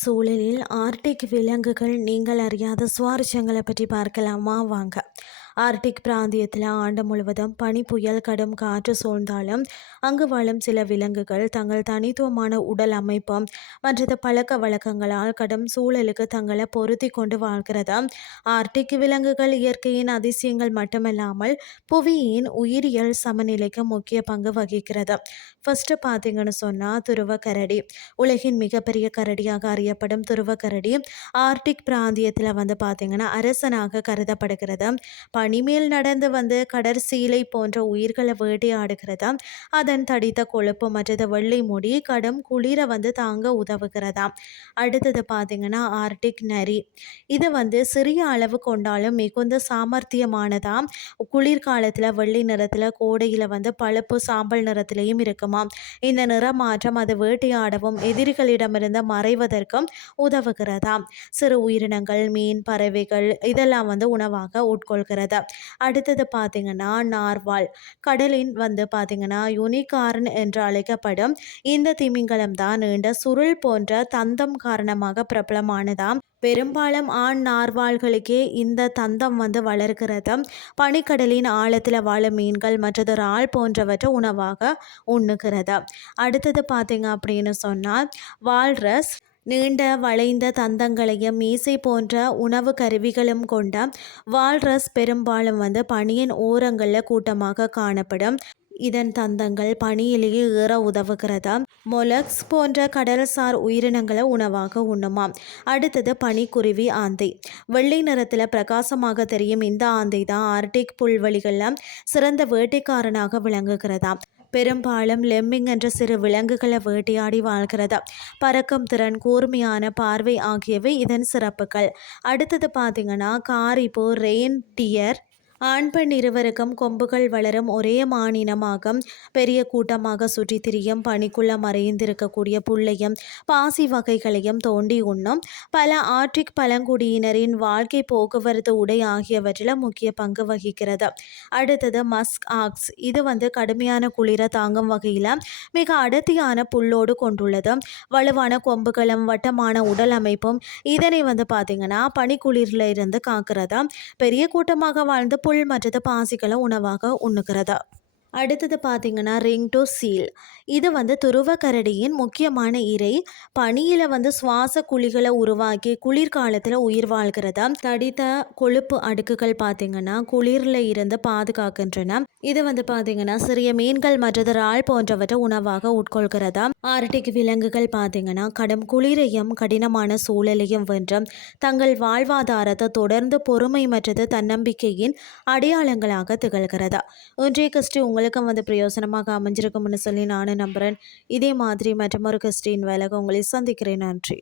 சூழலில் ஆர்க்டிக் விலங்குகள் நீங்கள் அறியாத சுவாரஸ்யங்களை பற்றி பார்க்கலாமா வாங்க. ஆர்க்டிக் பிராந்தியத்தில் ஆண்டு முழுவதும் பனி புயல் கடும் காற்று சூழ்ந்தாலும் அங்கு வாழும் சில விலங்குகள் தங்கள் தனித்துவமான உடல் அமைப்பு மற்றது பழக்க வழக்கங்களால் கடும் சூழலுக்கு தங்களை பொருத்தி கொண்டு வாழ்கிறது. ஆர்க்டிக் விலங்குகள் இயற்கையின் அதிசயங்கள் மட்டுமல்லாமல் புவியின் உயிரியல் சமநிலைக்கு முக்கிய பங்கு வகிக்கிறது. ஃபர்ஸ்ட் பார்த்தீங்கன்னு சொன்னால் துருவ கரடி. உலகின் மிகப்பெரிய கரடியாக அறியப்படும் துருவ கரடி ஆர்க்டிக் பிராந்தியத்தில் பார்த்தீங்கன்னா அரசனாக கருதப்படுகிறது. பனிமேல் நடந்து கடற்சீலை போன்ற உயிர்களை வேட்டையாடுகிறது. அதன் தடித்த கொழுப்பு மற்றது வெள்ளை முடி கடும் குளிர தாங்க உதவுகிறதா. அடுத்தது பார்த்தீங்கன்னா ஆர்க்டிக் நரி. இது சிறிய அளவு கொண்டாலும் மிகுந்த சாமர்த்தியமானதா. குளிர்காலத்தில் வெள்ளை நிறத்தில் கோடையில் பழுப்பு சாம்பல் நிறத்திலையும் இருக்குமா. இந்த நிறமாற்றம் அது வேட்டையாடவும் எதிரிகளிடமிருந்து மறைவதற்கும் உதவுகிறதா. சிறு உயிரினங்கள் மீன் பறவைகள் இதெல்லாம் உணவாக உட்கொள்கிறது. அடுத்தது பார்த்தீங்கன்னா நார்வால். கடலின் பார்த்தீங்கன்னா யூனிகார்ன் என்று அழைக்கப்படும் இந்த திமிங்கலம் தான் நீண்ட சுருள் போன்ற தந்தம் காரணமாக பிரபலமானதாம். பெரும்பாலும் ஆண் நார்வாள்களுக்கே இந்த தந்தம் வளர்கிறது. பனிக்கடலின் ஆழத்தில் வாழும் மீன்கள் மற்றது இறால் போன்றவற்றை உணவாக உண்ணுகிறது. அடுத்தது பார்த்தீங்க அப்படின்னு சொன்னால் வால்ரஸ். நீண்ட வளைந்த தந்தங்களையும் மீசை போன்ற உணவு கருவிகளும் கொண்ட வால்ரஸ் பெரும்பாலும் பனியின் ஓரங்களில் கூட்டமாக காணப்படும். இதன் தந்தங்கள் பனியிலேயே ஏற உதவுகிறதா. மொலக்ஸ் போன்ற கடல்சார் உயிரினங்களை உணவாக உண்ணுமாம். அடுத்தது பனிக்குருவி ஆந்தை. வெள்ளை நிறத்தில் பிரகாசமாக தெரியும் இந்த ஆந்தை தான் ஆர்க்டிக் புல்வெளிகளில் சிறந்த வேட்டைக்காரனாக விளங்குகிறதா. பெரும்பாலும் லெம்மிங் என்ற சிறு விலங்குகளை வேட்டையாடி வாழ்கிறது. பறக்கும் திறன் கூர்மையான பார்வை ஆகியவை இதன் சிறப்புகள். அடுத்தது பார்த்தீங்கன்னா காரிபோ ரெயின் டியர். ஆண் பெண் இருவருக்கும் கொம்புகள் வளரும் ஒரே மானினமாக பெரிய கூட்டமாக சுற்றி திரியும். பனிக்குள்ள மறைந்திருக்கக்கூடிய புல்லையும் பாசி வகைகளையும் தோண்டி உண்ணும். பல ஆர்க்டிக் பழங்குடியினரின் வாழ்க்கை போக்குவரத்து உடை ஆகியவற்றில் முக்கிய பங்கு வகிக்கிறது. அடுத்தது மஸ்க் ஆக்ஸ். இது கடுமையான குளிர தாங்கும் வகையில் மிக அடர்த்தியான புல்லோடு கொண்டுள்ளது. வலுவான கொம்புகளும் வட்டமான உடல் அமைப்பும் இதனை பார்த்தீங்கன்னா பனிக்குளிரில் இருந்து காக்கிறதா. பெரிய கூட்டமாக வாழ்ந்து புல் மற்றது பாசிகளை உணவாக உண்ணுகிறதா. அடுத்தது பார்த்தீங்கன்னா ரிங் டு சீல். இது துருவ கரடியின் முக்கியமான இறை. பனியில் சுவாச குழிகளை உருவாக்கி குளிர்காலத்தில் உயிர் வாழ்கிறதா. தடித்த கொழுப்பு அடுக்குகள் பார்த்தீங்கன்னா குளிரில் இருந்து பாதுகாக்கின்றன. இது பார்த்தீங்கன்னா சிறிய மீன்கள் மற்றது இறால் போன்றவற்றை உணவாக உட்கொள்கிறதா. ஆர்க்டிக் விலங்குகள் பார்த்தீங்கன்னா கடும் குளிரையும் கடினமான சூழலையும் வென்று தங்கள் வாழ்வாதாரத்தை தொடர்ந்து பொறுமை மற்றது தன்னம்பிக்கையின் அடையாளங்களாக திகழ்கிறதா. இன்றைய கிறிஸ்டி உங்களுக்கும் பிரயோசனமாக அமைஞ்சிருக்கும்னு சொல்லி நானும் நம்புகிறேன். இதே மாதிரி மற்றொரு கிறிஸ்டின் வேலைக்கு உங்களை சந்திக்கிறேன். நன்றி.